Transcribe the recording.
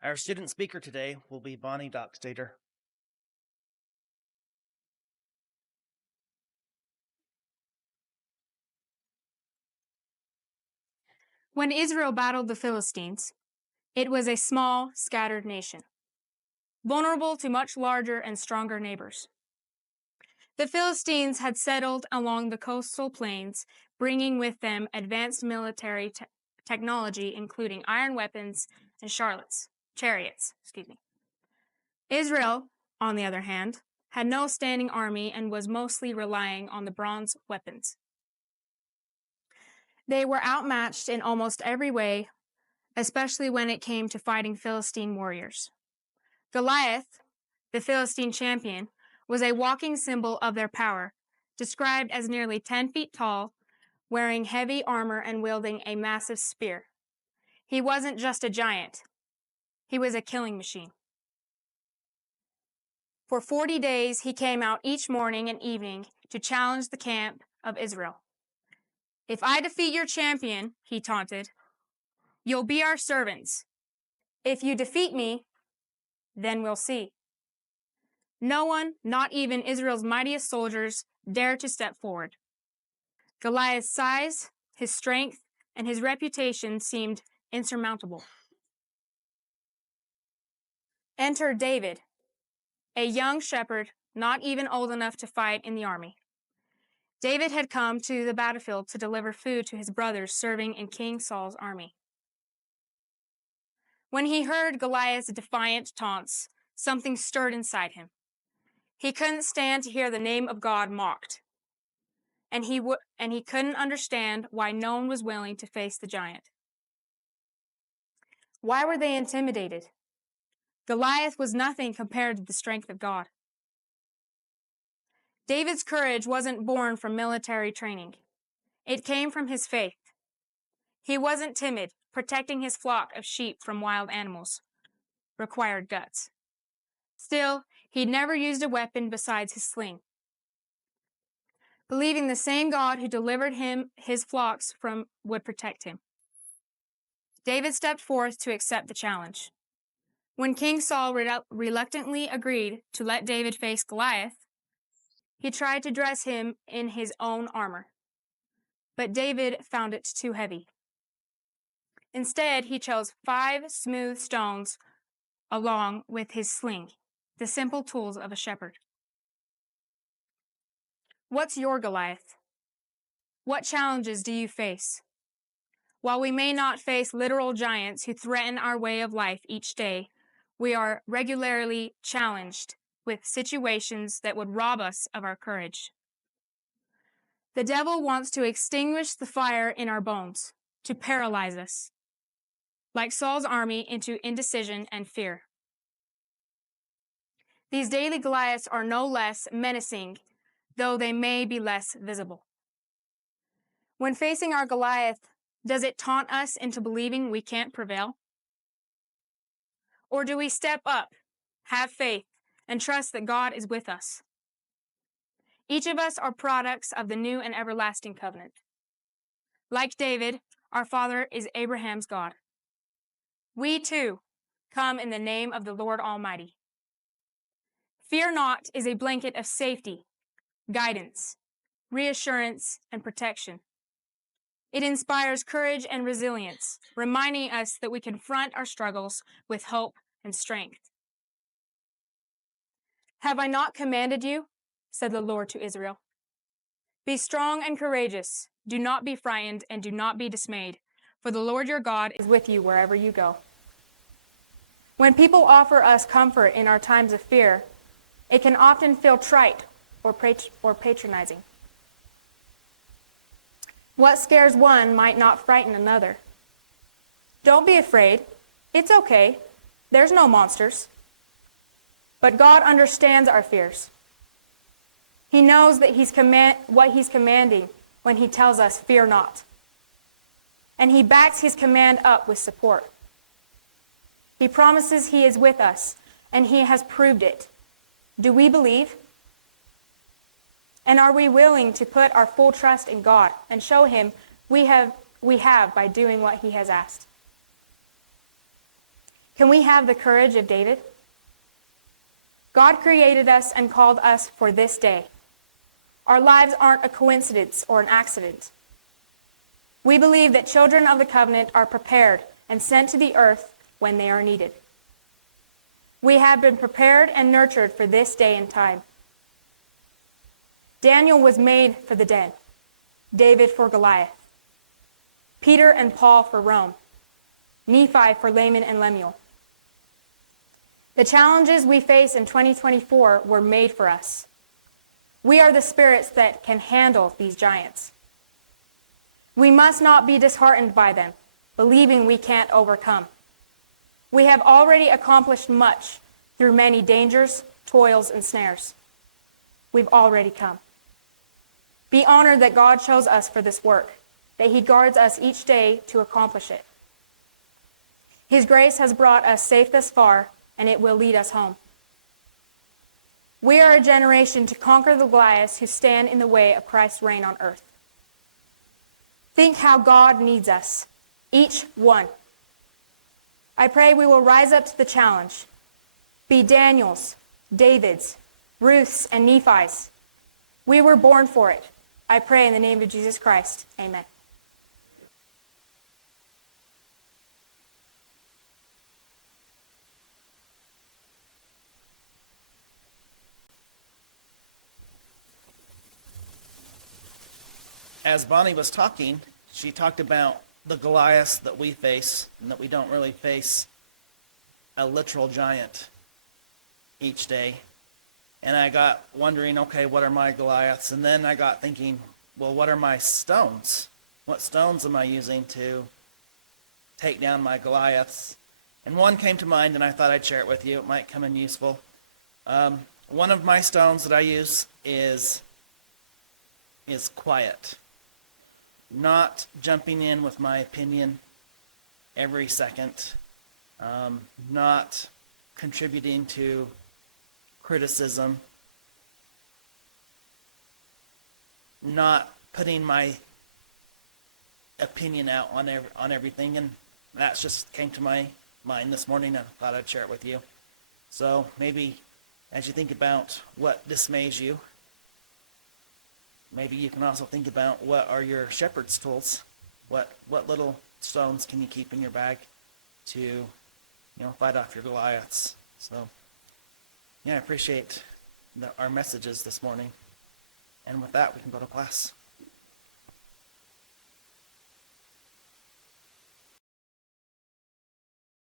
Our student speaker today will be Bonnie Dockstader. When Israel battled the Philistines, it was a small, scattered nation, vulnerable to much larger and stronger neighbors. The Philistines had settled along the coastal plains, bringing with them advanced military technology, including iron weapons and chariots. Israel, on the other hand, had no standing army and was mostly relying on the bronze weapons. They were outmatched in almost every way, especially when it came to fighting Philistine warriors. Goliath, the Philistine champion, was a walking symbol of their power, described as nearly 10 feet tall, wearing heavy armor and wielding a massive spear. He wasn't just a giant. He was a killing machine. For 40 days, he came out each morning and evening to challenge the camp of Israel. "If I defeat your champion," he taunted, "you'll be our servants. If you defeat me, then we'll see." No one, not even Israel's mightiest soldiers, dared to step forward. Goliath's size, his strength, and his reputation seemed insurmountable. Enter David, a young shepherd not even old enough to fight in the army. David had come to the battlefield to deliver food to his brothers serving in King Saul's army. When he heard Goliath's defiant taunts, something stirred inside him. He couldn't stand to hear the name of God mocked. And he couldn't understand why no one was willing to face the giant. Why were they intimidated? Goliath was nothing compared to the strength of God. David's courage wasn't born from military training. It came from his faith. He wasn't timid. Protecting his flock of sheep from wild animals required guts. Still, he'd never used a weapon besides his sling. Believing the same God who delivered him his flocks would protect him. David stepped forth to accept the challenge. When King Saul reluctantly agreed to let David face Goliath, he tried to dress him in his own armor. But David found it too heavy. Instead, he chose 5 smooth stones along with his sling, the simple tools of a shepherd. What's your Goliath? What challenges do you face? While we may not face literal giants who threaten our way of life each day, we are regularly challenged with situations that would rob us of our courage. The devil wants to extinguish the fire in our bones, to paralyze us, like Saul's army, into indecision and fear. These daily Goliaths are no less menacing, though they may be less visible. When facing our Goliath, does it taunt us into believing we can't prevail? Or do we step up, have faith, and trust that God is with us? Each of us are products of the new and everlasting covenant. Like David, our Father is Abraham's God. We, too, come in the name of the Lord Almighty. Fear not is a blanket of safety, guidance, reassurance, and protection. It inspires courage and resilience, reminding us that we confront our struggles with hope and strength. "Have I not commanded you?" said the Lord to Israel. "Be strong and courageous. Do not be frightened and do not be dismayed, for the Lord your God is with you wherever you go." When people offer us comfort in our times of fear, it can often feel trite or patronizing. What scares one might not frighten another. Don't be afraid. It's okay. There's no monsters. But God understands our fears. He knows that what He's commanding when He tells us, "Fear not." And He backs His command up with support. He promises He is with us, and He has proved it. Do we believe? And are we willing to put our full trust in God and show Him we have by doing what He has asked? Can we have the courage of David? God created us and called us for this day. Our lives aren't a coincidence or an accident. We believe that children of the covenant are prepared and sent to the earth when they are needed. We have been prepared and nurtured for this day and time. Daniel was made for the den, David for Goliath, Peter and Paul for Rome, Nephi for Laman and Lemuel. The challenges we face in 2024 were made for us. We are the spirits that can handle these giants. We must not be disheartened by them, believing we can't overcome. We have already accomplished much through many dangers, toils, and snares. We've already come. Be honored that God chose us for this work, that He guards us each day to accomplish it. His grace has brought us safe thus far, and it will lead us home. We are a generation to conquer the Goliaths who stand in the way of Christ's reign on earth. Think how God needs us, each one. I pray we will rise up to the challenge, be Daniels, Davids, Ruths, and Nephis. We were born for it. I pray in the name of Jesus Christ. Amen. As Bonnie was talking, she talked about the Goliaths that we face, and that we don't really face a literal giant each day. And I got wondering, okay, what are my Goliaths? And then I got thinking, well, what are my stones? What stones am I using to take down my Goliaths? And one came to mind, and I thought I'd share it with you. It might come in useful. One of my stones that I use is quiet. Not jumping in with my opinion every second. Not contributing to criticism. Not putting my opinion out on everything. And that just came to my mind this morning. I thought I'd share it with you. So maybe as you think about what dismays you, maybe you can also think about what are your shepherd's tools. What little stones can you keep in your bag to, fight off your Goliaths. So, I appreciate our messages this morning. And with that, we can go to class.